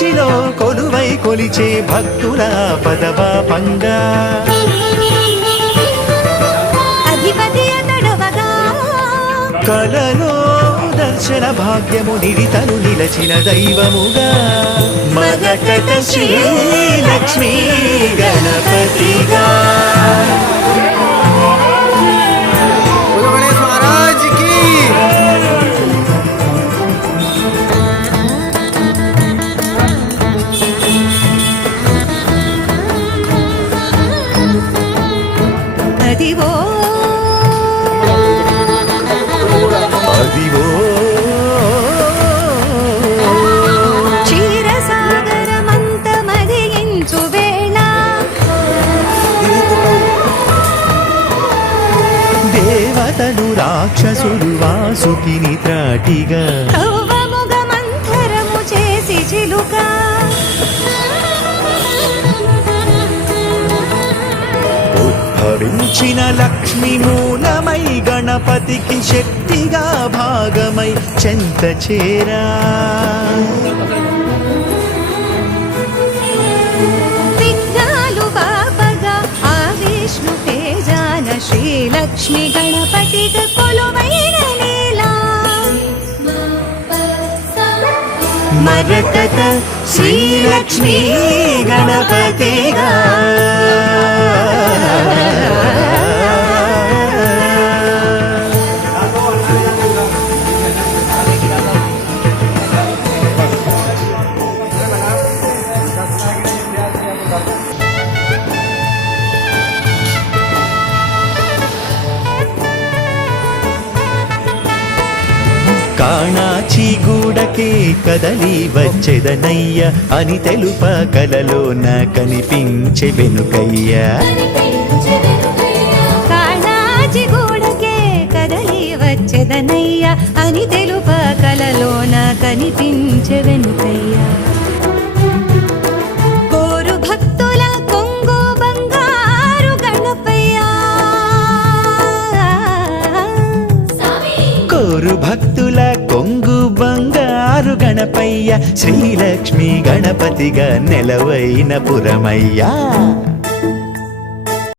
కంచిలో కొలువై కొలిచే భక్తుల పదవాపంగా కలలో దర్శన భాగ్యము నిడితను నిలచిన దైవముగా మగకట శ్రీ లక్ష్మీ గణపతిగా అదివో క్షీరసాగరమంతమధియించు వేళ దేవతలు రాక్షసులు వాసుకిని త్రాటిగా కవ్వముగ మంథరము చేసి చిలుక ఉద్భవించిన లక్ష్మి మూలమై గణపతికి శక్తిగా భాగమై చెంత చేరా విఘ్నాలు బాపగా ఆ విష్ణు తేజాన శ్రీలక్ష్మి గణపతిగా కొలువైన లీలా మరకత శ్రీలక్ష్మీ గణపతిగా కాణాచిగూడకే కదలి వచ్చెదనయ్య అని తెలుప కలలోన కనిపించే వెనుకయ్య కాణాచిగూడకే కదలి వచ్చెదనయ్య అని తెలుప కలలోన కనిపించే వెనుకయ్య కోరు భక్తుల కొంగు బంగారు గణపయ్య కోరు భక్తుల కొంగు బంగారు గణపయ్య శ్రీలక్ష్మి గణపతిగా నెలవైన పురమయ్యా